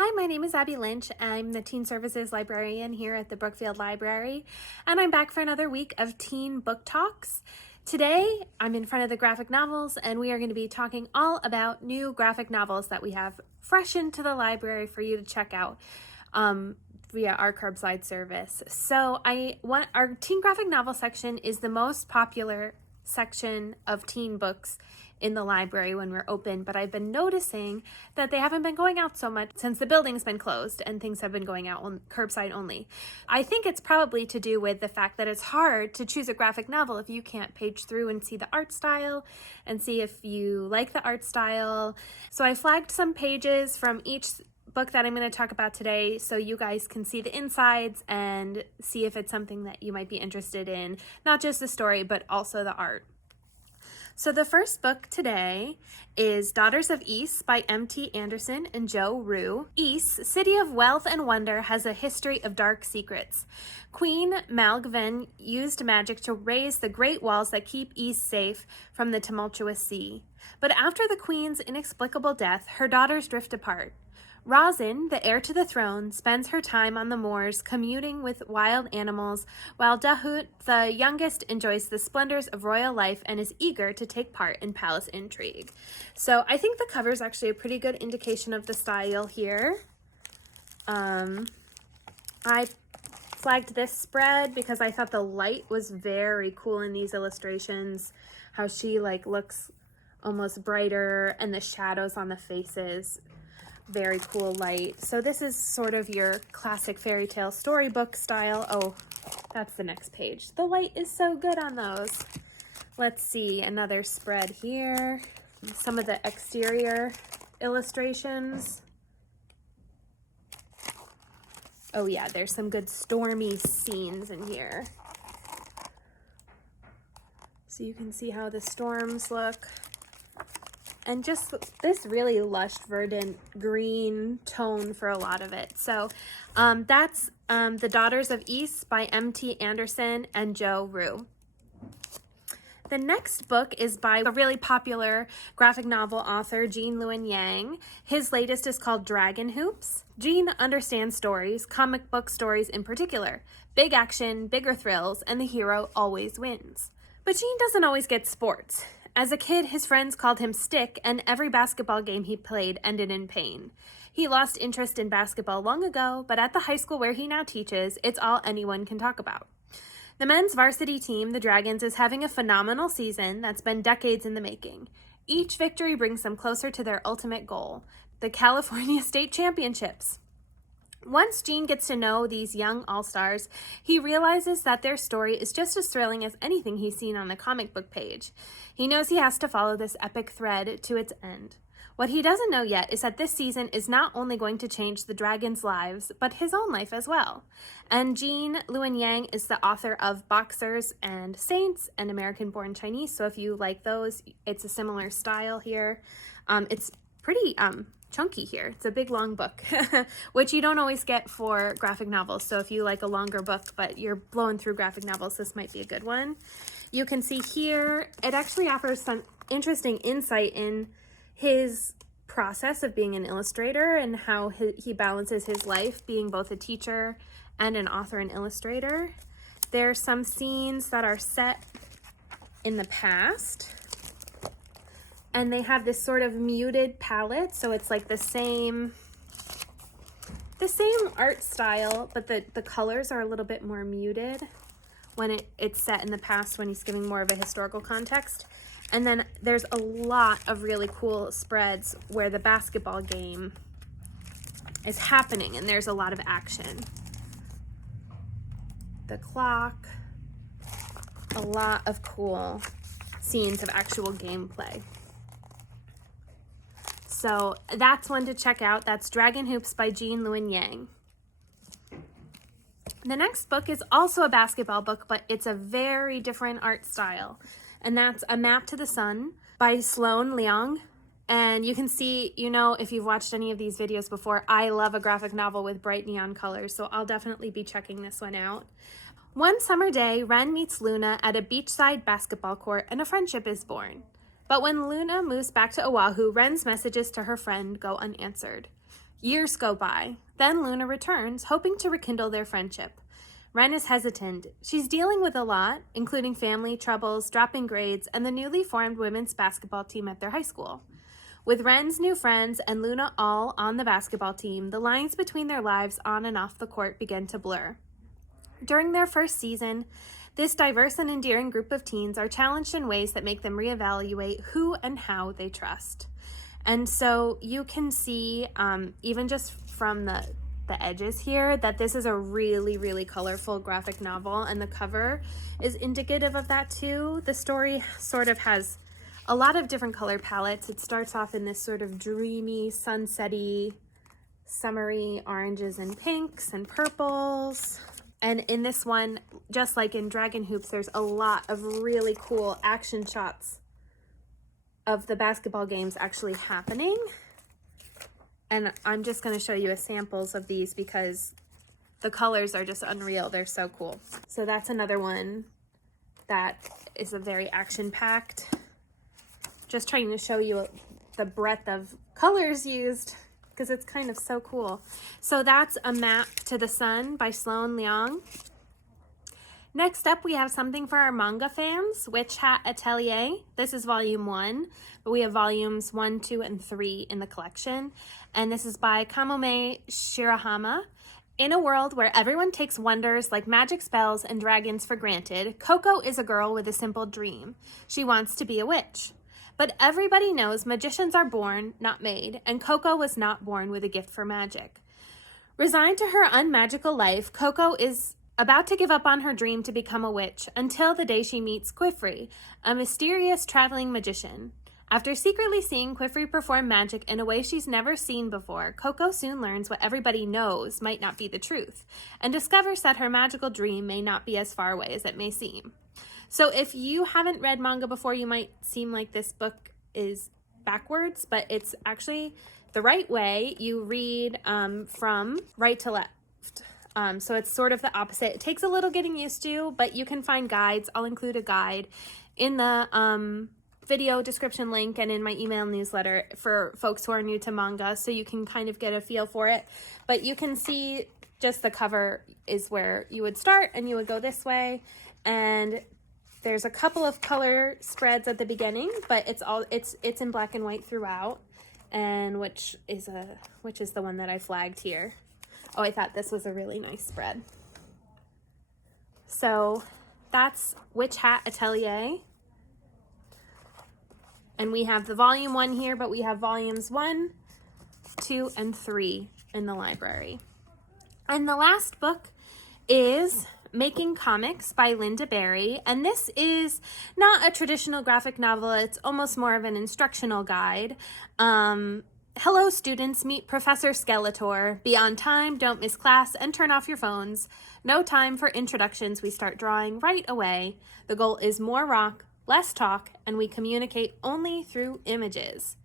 Hi, my name is Abby Lynch. I'm the Teen Services Librarian here at the Brookfield Library, and I'm back for another week of Teen Book Talks. Today, I'm in front of the graphic novels, and we are going to be talking all about new graphic novels that we have fresh into the library for you to check out via our curbside service. So our teen graphic novel section is the most popular section of teen books in the library when we're open, but I've been noticing that they haven't been going out so much since the building's been closed and things have been going out on curbside only. I think it's probably to do with the fact that it's hard to choose a graphic novel if you can't page through and see the art style and see if you like the art style. So I flagged some pages from each book that I'm going to talk about today so you guys can see the insides and see if it's something that you might be interested in, not just the story, but also the art. So the first book today is Daughters of Ys by M.T. Anderson and Jo Rioux. Ys, city of wealth and wonder, has a history of dark secrets. Queen Malgven used magic to raise the great walls that keep Ys safe from the tumultuous sea. But after the queen's inexplicable death, her daughters drift apart. Rosin, the heir to the throne, spends her time on the moors communing with wild animals, while Dahut, the youngest, enjoys the splendors of royal life and is eager to take part in palace intrigue. So I think the cover is actually a pretty good indication of the style here. I flagged this spread because I thought the light was very cool in these illustrations, how she looks almost brighter and the shadows on the faces. Very cool light. So this is sort of your classic fairy tale storybook style. Oh, that's the next page. The light is so good on those. Let's see, another spread here. Some of the exterior illustrations. Oh yeah, there's some good stormy scenes in here. So you can see how the storms look. And just this really lush verdant green tone for a lot of it. So that's The Daughters of Ys by M.T. Anderson and Jo Rioux. The next book is by a really popular graphic novel author, Luen Yang. His latest is called Dragon Hoops. Jean understands stories, comic book stories in particular. Big action, bigger thrills, and the hero always wins. But Jean doesn't always get sports. As a kid, his friends called him Stick, and every basketball game he played ended in pain. He lost interest in basketball long ago, but at the high school where he now teaches, it's all anyone can talk about. The men's varsity team, the Dragons, is having a phenomenal season that's been decades in the making. Each victory brings them closer to their ultimate goal, the California State Championships. Once Jean gets to know these young all-stars, he realizes that their story is just as thrilling as anything he's seen on the comic book page. He knows he has to follow this epic thread to its end. What he doesn't know yet is that this season is not only going to change the Dragons' lives, but his own life as well. And Luen Yang is the author of Boxers and Saints and American-Born Chinese, so if you like those, it's a similar style here. It's pretty chunky here. It's a big long book, which you don't always get for graphic novels. So if you like a longer book, but you're blowing through graphic novels, this might be a good one. You can see here, it actually offers some interesting insight in his process of being an illustrator and how he balances his life being both a teacher and an author and illustrator. There's some scenes that are set in the past, and they have this sort of muted palette, so it's like the same art style, but the colors are a little bit more muted when it's set in the past, when he's giving more of a historical context. And then there's a lot of really cool spreads where the basketball game is happening and there's a lot of action. The clock, a lot of cool scenes of actual gameplay. So that's one to check out. That's Dragon Hoops by Luen Yang. The next book is also a basketball book, but it's a very different art style. And that's A Map to the Sun by Sloan Leong. And you can see, if you've watched any of these videos before, I love a graphic novel with bright neon colors, so I'll definitely be checking this one out. One summer day, Ren meets Luna at a beachside basketball court and a friendship is born. But when Luna moves back to Oahu, Ren's messages to her friend go unanswered. Years go by. Then Luna returns, hoping to rekindle their friendship. Ren is hesitant. She's dealing with a lot, including family troubles, dropping grades, and the newly formed women's basketball team at their high school. With Ren's new friends and Luna all on the basketball team, the lines between their lives on and off the court begin to blur. During their first season, this diverse and endearing group of teens are challenged in ways that make them reevaluate who and how they trust. And so you can see, even just from the edges here, that this is a really, really colorful graphic novel, and the cover is indicative of that too. The story sort of has a lot of different color palettes. It starts off in this sort of dreamy, sunsetty, summery oranges and pinks and purples. And in this one, just like in Dragon Hoops, there's a lot of really cool action shots of the basketball games actually happening. And I'm just going to show you samples of these because the colors are just unreal. They're so cool. So that's another one that is a very action-packed. Just trying to show you the breadth of colors used because it's kind of so cool. So that's A Map to the Sun by Sloan Leong. Next up, we have something for our manga fans, Witch Hat Atelier. This is volume 1, but we have volumes 1, 2, and 3 in the collection. And this is by Kamome Shirahama. In a world where everyone takes wonders like magic spells and dragons for granted, Coco is a girl with a simple dream. She wants to be a witch. But everybody knows magicians are born, not made, and Coco was not born with a gift for magic. Resigned to her unmagical life, Coco is about to give up on her dream to become a witch until the day she meets Quifrey, a mysterious traveling magician. After secretly seeing Quifrey perform magic in a way she's never seen before, Coco soon learns what everybody knows might not be the truth, and discovers that her magical dream may not be as far away as it may seem. So if you haven't read manga before, you might seem like this book is backwards, but it's actually the right way. You read from right to left. So it's sort of the opposite. It takes a little getting used to, but you can find guides. I'll include a guide in the video description link and in my email newsletter for folks who are new to manga, so you can kind of get a feel for it. But you can see just the cover is where you would start, and you would go this way. And there's a couple of color spreads at the beginning, but it's in black and white throughout, and which is the one that I flagged here. Oh, I thought this was a really nice spread. So that's Witch Hat Atelier. And we have the volume 1 here, but we have volumes 1, 2, and 3 in the library. And the last book is Making Comics by Lynda Berry. And this is not a traditional graphic novel. It's almost more of an instructional guide. Hello students, meet Professor Skeletor. Be on time, don't miss class, and turn off your phones. No time for introductions, we start drawing right away. The goal is more rock, less talk, and we communicate only through images.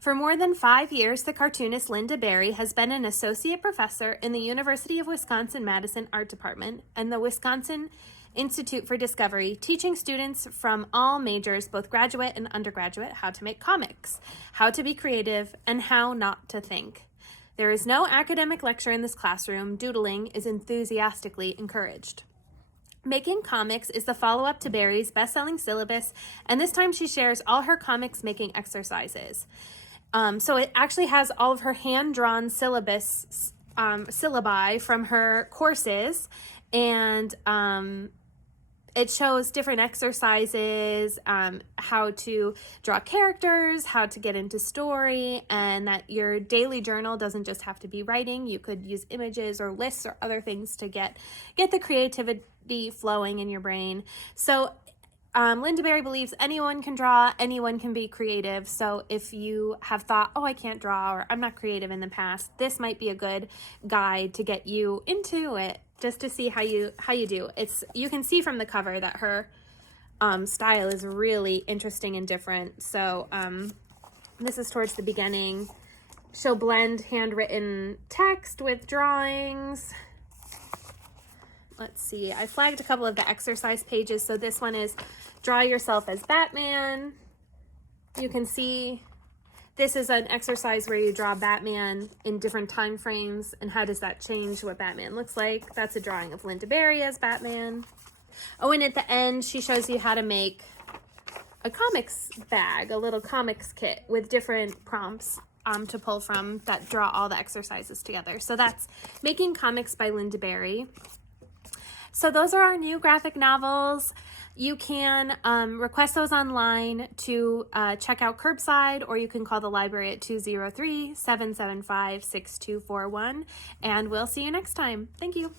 For more than 5 years, the cartoonist Lynda Berry has been an associate professor in the University of Wisconsin-Madison Art Department and the Wisconsin Institute for Discovery, teaching students from all majors, both graduate and undergraduate, how to make comics, how to be creative, and how not to think. There is no academic lecture in this classroom. Doodling is enthusiastically encouraged. Making Comics is the follow-up to Berry's best-selling syllabus, and this time she shares all her comics making exercises. So it actually has all of her hand-drawn syllabi from her courses, and it shows different exercises, how to draw characters, how to get into story, and that your daily journal doesn't just have to be writing. You could use images or lists or other things to get the creativity flowing in your brain. So Lynda Berry believes anyone can draw, anyone can be creative. So if you have thought, oh, I can't draw, or I'm not creative in the past, this might be a good guide to get you into it, just to see how you do. You can see from the cover that her style is really interesting and different. So this is towards the beginning. She'll blend handwritten text with drawings. Let's see, I flagged a couple of the exercise pages. So this one is draw yourself as Batman. You can see this is an exercise where you draw Batman in different time frames, and how does that change what Batman looks like. That's a drawing of Lynda Barry as Batman. Oh, and at the end, she shows you how to make a comics bag, a little comics kit with different prompts to pull from that draw all the exercises together. So that's Making Comics by Lynda Barry. So those are our new graphic novels. You can request those online to check out curbside, or you can call the library at 203-775-6241, and we'll see you next time. Thank you.